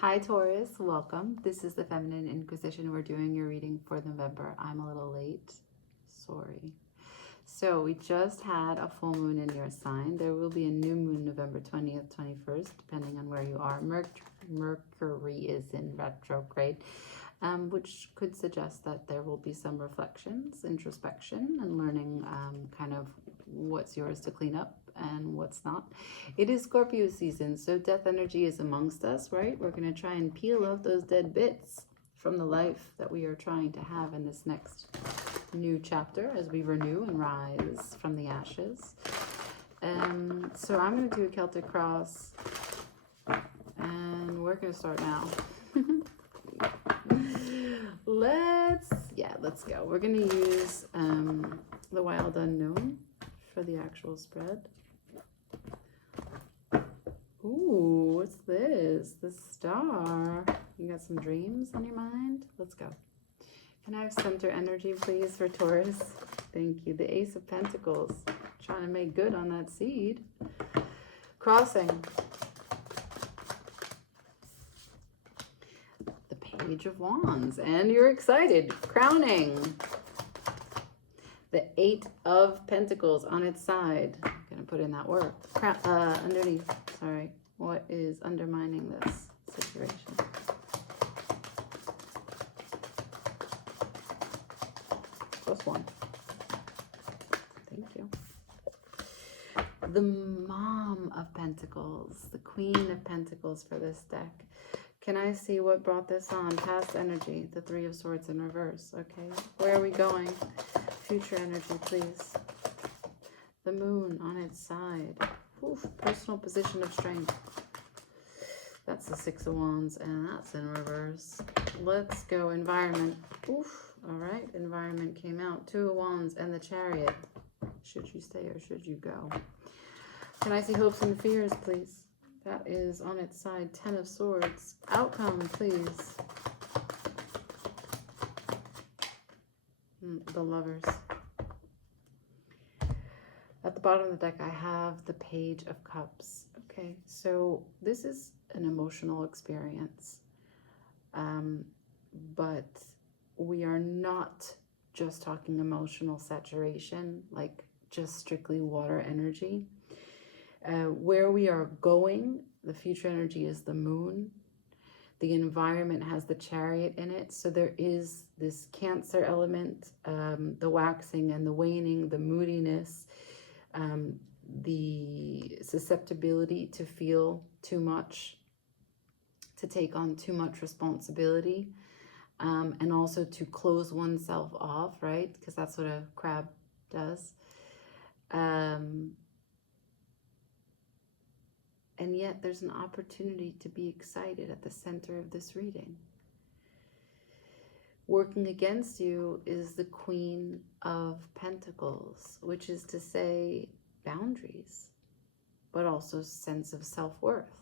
Hi Taurus, welcome. This is the Feminine Inquisition. We're doing your reading for November. I'm a little late. Sorry. So we just had a full moon in your sign. There will be a new moon November 20th, 21st, depending on where you are. Mercury is in retrograde, which could suggest that there will be some reflections, introspection, and learning kind of what's yours to clean up and what's not. It is Scorpio season, so death energy is amongst us, right? We're going to try and peel out those dead bits from the life that we are trying to have in this next new chapter as we renew and rise from the ashes. So I'm going to do a Celtic cross, and we're going to start now. Let's go. We're going to use the Wild Unknown for the actual spread. Ooh, what's this? The star. You got some dreams on your mind? Let's go. Can I have center energy, please, for Taurus? Thank you. The Ace of Pentacles. Trying to make good on that seed. Crossing. The Page of Wands. And you're excited. Crowning. The Eight of Pentacles on its side. I'm going to put in that word. Underneath. Sorry. What is undermining this situation? +1. Thank you. The Mom of Pentacles. The Queen of Pentacles for this deck. Can I see what brought this on? Past energy. The Three of Swords in reverse. Okay. Where are we going? Future energy, please. The Moon on its side. Oof, personal position of strength. That's the Six of Wands, and that's in reverse. Let's go environment. Oof, all right. Environment came out. Two of Wands and the Chariot. Should you stay or should you go? Can I see hopes and fears, please? That is on its side. Ten of Swords. Outcome, please. The Lovers. At the bottom of the deck, I have the Page of Cups. Okay, so this is an emotional experience, but we are not just talking emotional saturation, like just strictly water energy. Where we are going, the future energy is the Moon. The environment has the Chariot in it, so there is this Cancer element, the waxing and the waning, the moodiness, the susceptibility to feel too much, to take on too much responsibility, and also to close oneself off, right? Because that's what a crab does. And yet there's an opportunity to be excited at the center of this reading. Working against you is the Queen of Pentacles, which is to say boundaries, but also sense of self-worth.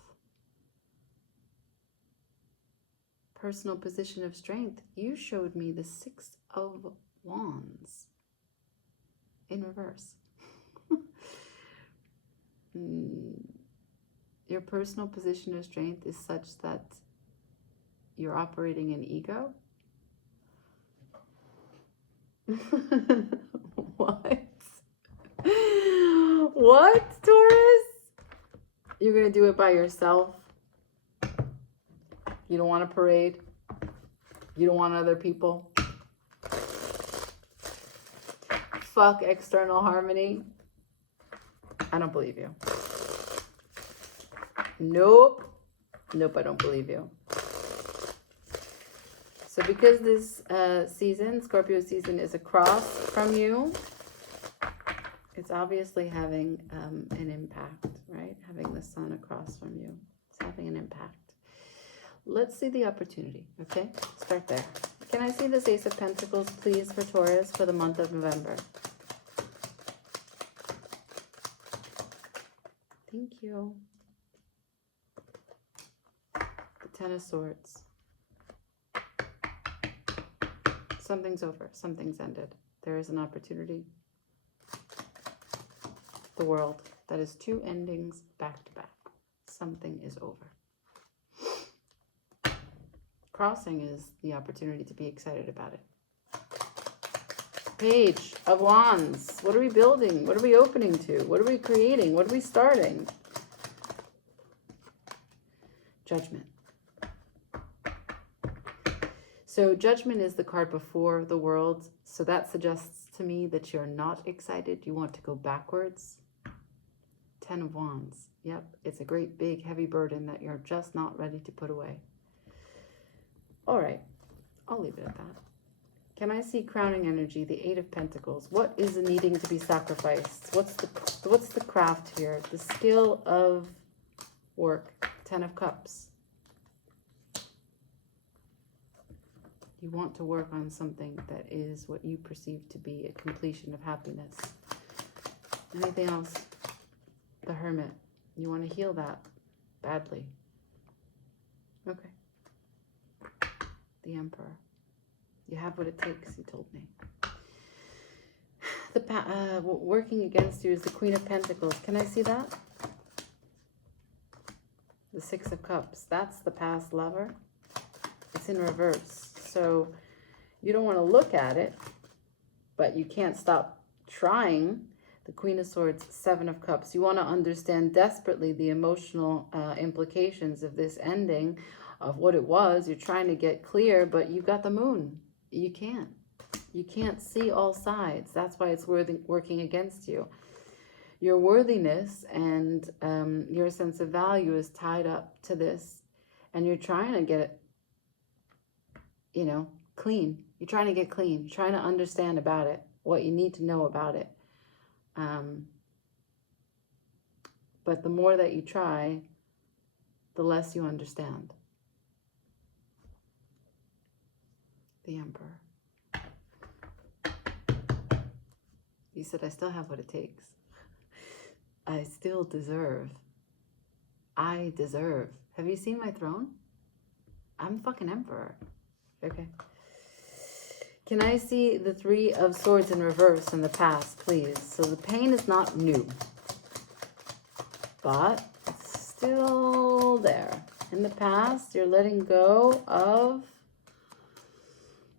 Personal position of strength. You showed me the Six of Wands in reverse. Your personal position of strength is such that you're operating in ego. What? What, Taurus? You're going to do it by yourself? You don't want a parade? You don't want other people? Fuck external harmony? I don't believe you. Nope. Nope, I don't believe you. So because this season, Scorpio season, is across from you, it's obviously having an impact, right? Having the sun across from you. It's having an impact. Let's see the opportunity, okay? Start there. Can I see this Ace of Pentacles, please, for Taurus for the month of November? Thank you. The Ten of Swords. Something's over. Something's ended. There is an opportunity. The World. That is two endings back to back. Something is over. Crossing is the opportunity to be excited about it. Page of Wands. What are we building? What are we opening to? What are we creating? What are we starting? Judgment. So Judgment is the card before the World. So that suggests to me that you're not excited. You want to go backwards. 10 of Wands. Yep, it's a great big heavy burden that you're just not ready to put away. All right, I'll leave it at that. Can I see crowning energy, the 8 of Pentacles? What is needing to be sacrificed? What's the craft here? The skill of work, 10 of Cups. You want to work on something that is what you perceive to be a completion of happiness. Anything else? The Hermit. You want to heal that badly. Okay. The Emperor. You have what it takes, he told me. Working against you is the Queen of Pentacles. Can I see that? The 6 of Cups. That's the past lover. It's in reverse. So you don't want to look at it, but you can't stop trying. The Queen of Swords, 7 of Cups. You want to understand desperately the emotional implications of this ending, of what it was. You're trying to get clear, but you've got the Moon. You can't. You can't see all sides. That's why it's working against you. Your worthiness and your sense of value is tied up to this, and you're trying to get it, you know, clean. You're trying to get clean. You're trying to understand about it, what you need to know about it. But the more that you try, the less you understand. The Emperor. You said, I still have what it takes. I still deserve. I deserve. Have you seen my throne? I'm fucking Emperor. Okay. Can I see the 3 of Swords in reverse in the past, please? So the pain is not new, but it's still there. In the past, you're letting go of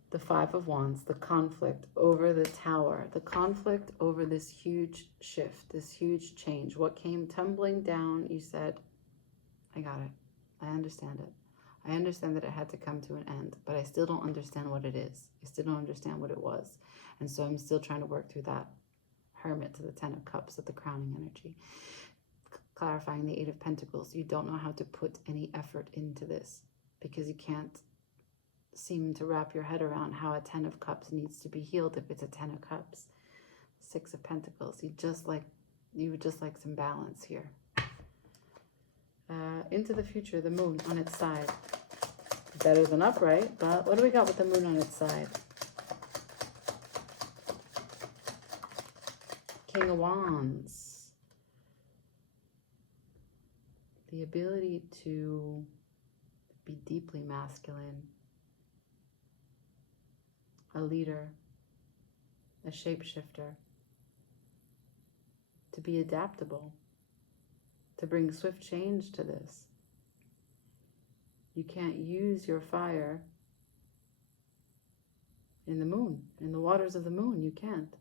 the 5 of Wands, the conflict over the Tower, the conflict over this huge shift, this huge change. What came tumbling down, you said, I got it. I understand it. I understand that it had to come to an end, but I still don't understand what it is. I still don't understand what it was. And so I'm still trying to work through that. Hermit to the 10 of Cups at the crowning energy. Clarifying the 8 of Pentacles. You don't know how to put any effort into this because you can't seem to wrap your head around how a 10 of Cups needs to be healed if it's a 10 of Cups. 6 of Pentacles. You would just like some balance here. Into the future, the Moon on its side. Better than upright, but what do we got with the Moon on its side? King of Wands. The ability to be deeply masculine. A leader. A shapeshifter. To be adaptable. To bring swift change to this. You can't use your fire in the Moon, in the waters of the Moon. You can't.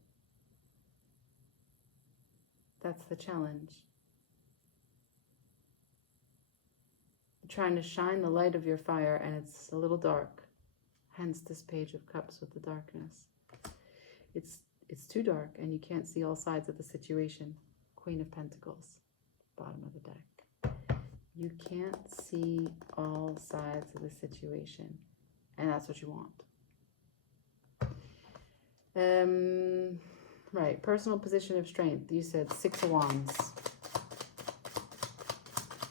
That's the challenge. You're trying to shine the light of your fire and it's a little dark. Hence this Page of Cups with the darkness. It's too dark and you can't see all sides of the situation. Queen of Pentacles. Bottom of the deck. You can't see all sides of the situation, and that's what you want. Right, personal position of strength. You said 6 of Wands.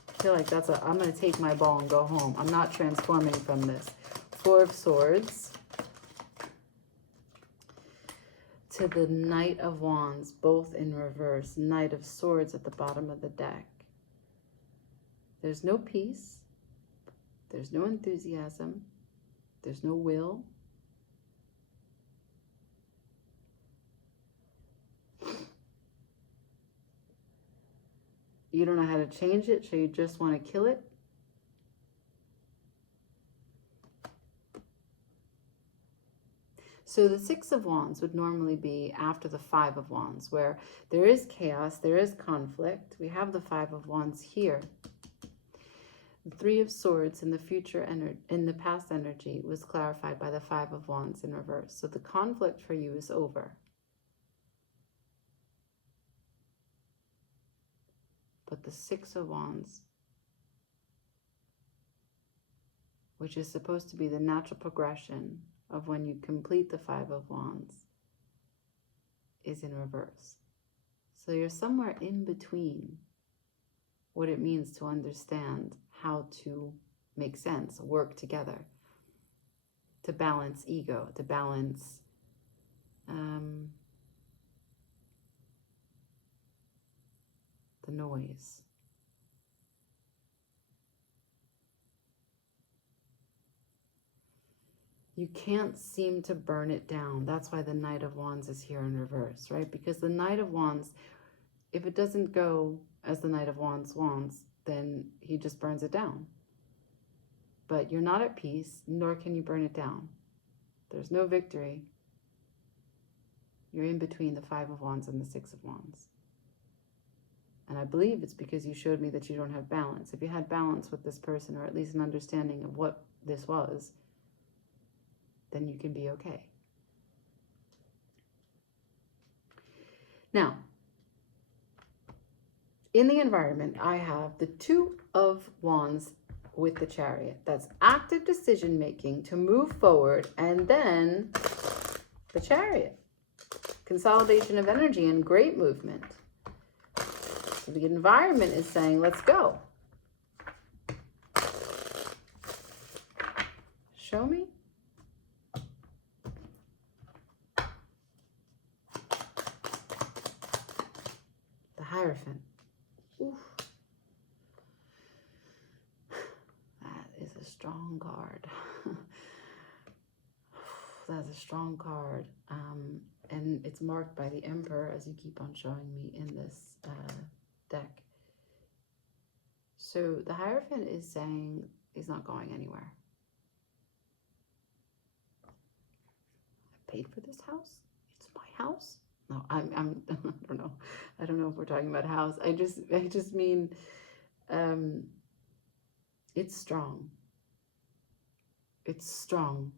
I feel like I'm going to take my ball and go home. I'm not transforming from this. 4 of Swords to the Knight of Wands, both in reverse. Knight of Swords at the bottom of the deck. There's no peace. There's no enthusiasm. There's no will. You don't know how to change it, so you just want to kill it. So the Six of Wands would normally be after the Five of Wands, where there is chaos, there is conflict. We have the Five of Wands here. The Three of Swords in the in the past energy was clarified by the Five of Wands in reverse. So the conflict for you is over. But the Six of Wands, which is supposed to be the natural progression of when you complete the Five of Wands, is in reverse. So you're somewhere in between what it means to understand how to make sense, work together, to balance ego, to balance the noise. You can't seem to burn it down. That's why the Knight of Wands is here in reverse, right? Because the Knight of Wands, if it doesn't go as the Knight of Wands wants, then he just burns it down. But you're not at peace, nor can you burn it down. There's no victory. You're in between the Five of Wands and the Six of Wands. And I believe it's because you showed me that you don't have balance. If you had balance with this person, or at least an understanding of what this was, then you can be okay. Now, in the environment, I have the Two of Wands with the Chariot. That's active decision making to move forward, and then the Chariot. Consolidation of energy and great movement. So the environment is saying, let's go. Show me. The Hierophant. Oof. That is a strong card. That's a strong card. And it's marked by the Emperor, as you keep on showing me in this deck. So the Hierophant is saying he's not going anywhere. I paid for this house. It's my house. No, I'm I don't know. I don't know if we're talking about a house. I just mean it's strong. It's strong.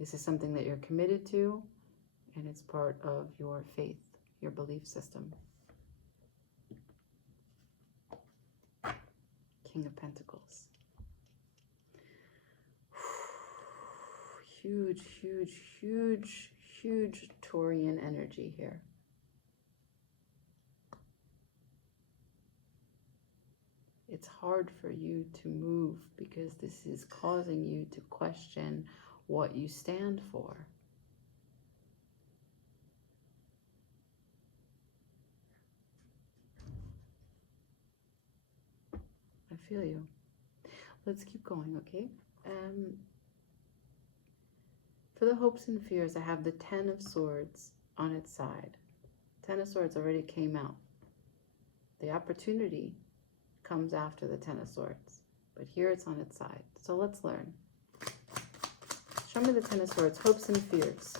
This is something that you're committed to, and it's part of your faith, your belief system. King of Pentacles. Huge, huge, huge, huge Taurian energy here. It's hard for you to move because this is causing you to question what you stand for. I feel you. Let's keep going, okay? For the hopes and fears, I have the Ten of Swords on its side. Ten of Swords already came out. The opportunity comes after the Ten of Swords, but here it's on its side. So let's learn. Show me the Ten of Swords, hopes and fears.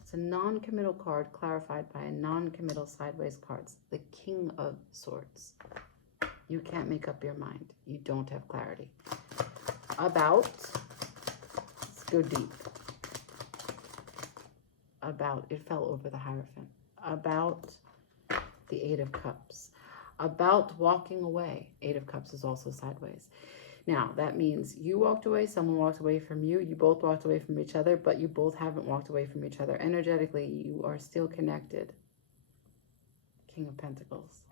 It's a non-committal card clarified by a non-committal sideways cards, the King of Swords. You can't make up your mind. You don't have clarity. About, let's go deep. About, it fell over the Hierophant. About the Eight of Cups. About walking away. Eight of Cups is also sideways. Now, that means you walked away, someone walked away from you, you both walked away from each other, but you both haven't walked away from each other. Energetically, you are still connected. King of Pentacles.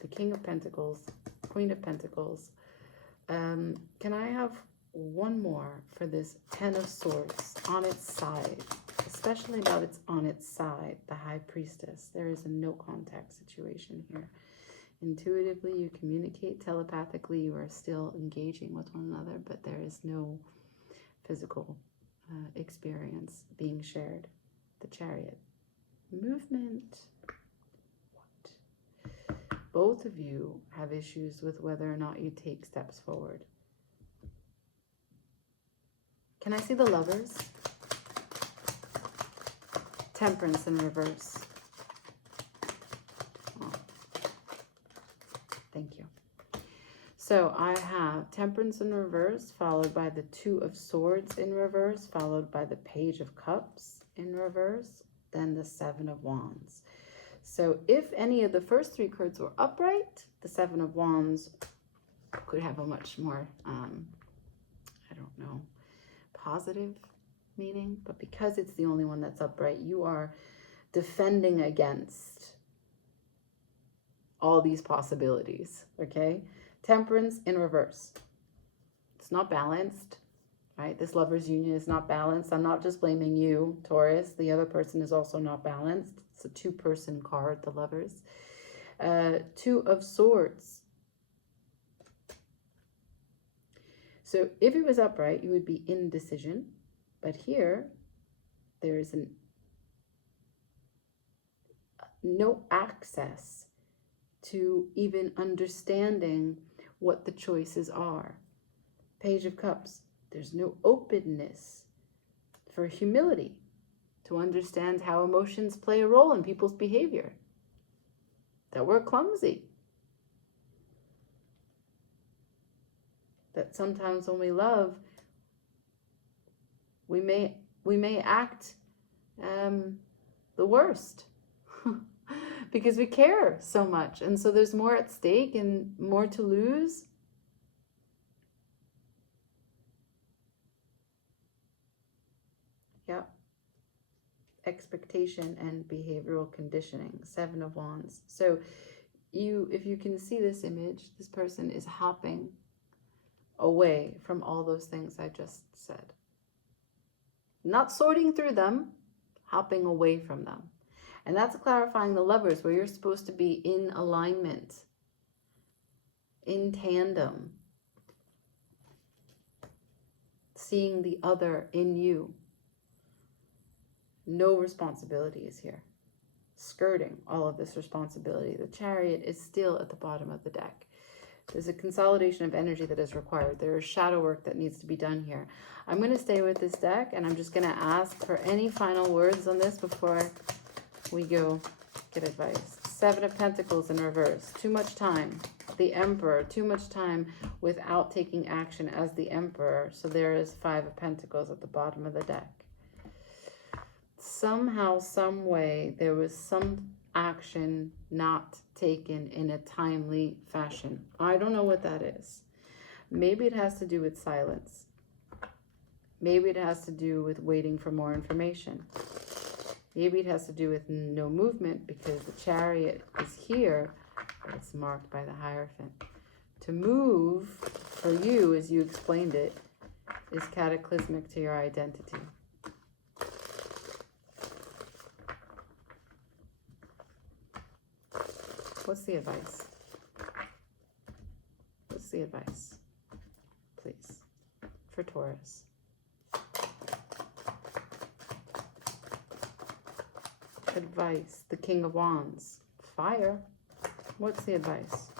The King of Pentacles, Queen of Pentacles. Can I have one more for this Ten of Swords on its side? Especially about it's on its side, the High Priestess. There is a no contact situation here. Intuitively, you communicate. Telepathically, you are still engaging with one another, but there is no physical experience being shared. The Chariot. Movement. What? Both of you have issues with whether or not you take steps forward. Can I see the Lovers? Temperance in reverse. Oh. Thank you. So I have Temperance in reverse, followed by the Two of Swords in reverse, followed by the Page of Cups in reverse, then the Seven of Wands. So if any of the first three cards were upright, the Seven of Wands could have a much more, I don't know, positive meaning. But because it's the only one that's upright, you are defending against all these possibilities, okay? Temperance in reverse. It's not balanced, right? This Lover's union is not balanced. I'm not just blaming you, Taurus. The other person is also not balanced. It's a two-person card, the Lovers. Two of Swords. So if it was upright, you would be indecision. But here, there is no access to even understanding what the choices are. Page of Cups. There's no openness for humility to understand how emotions play a role in people's behavior. That we're clumsy. That sometimes when we love, we may act the worst because we care so much, and so there's more at stake and more to lose. Yeah. Expectation and behavioral conditioning. Seven of Wands. So if you can see this image, this person is hopping away from all those things I just said. Not sorting through them, hopping away from them. And that's clarifying the Lovers, where you're supposed to be in alignment, in tandem, seeing the other in you. No responsibility is here. Skirting all of this responsibility. The Chariot is still at the bottom of the deck. There's a consolidation of energy that is required. There is shadow work that needs to be done here. I'm going to stay with this deck, and I'm just going to ask for any final words on this before we go get advice. Seven of Pentacles in reverse. Too much time. The Emperor. Too much time without taking action as the Emperor. So there is Five of Pentacles at the bottom of the deck. Somehow, some way, there was some action not taken in a timely fashion. I don't know what that is. Maybe it has to do with silence. Maybe it has to do with waiting for more information. Maybe it has to do with no movement because the Chariot is here, but it's marked by the Hierophant. To move, for you, as you explained it, is cataclysmic to your identity. What's the advice? What's the advice, please, for Taurus? Advice, the King of Wands. Fire. What's the advice?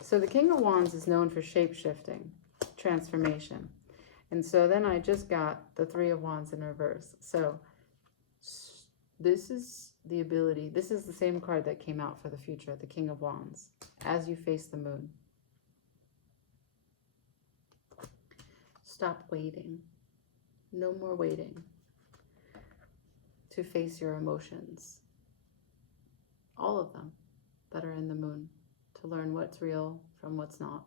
So the King of Wands is known for shape-shifting, transformation. And so then I just got the Three of Wands in reverse. So this is the ability. This is the same card that came out for the future, the King of Wands, as you face the moon. Stop waiting. No more waiting to face your emotions. All of them that are in the moon, to learn what's real from what's not.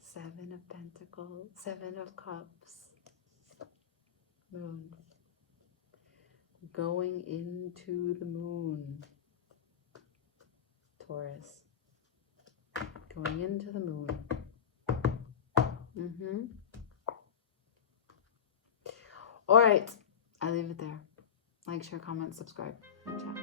Seven of Pentacles, Seven of Cups, Moon. Going into the moon, Taurus. Going into the moon. All right, I leave it there. Like, share, comment, subscribe. Ciao.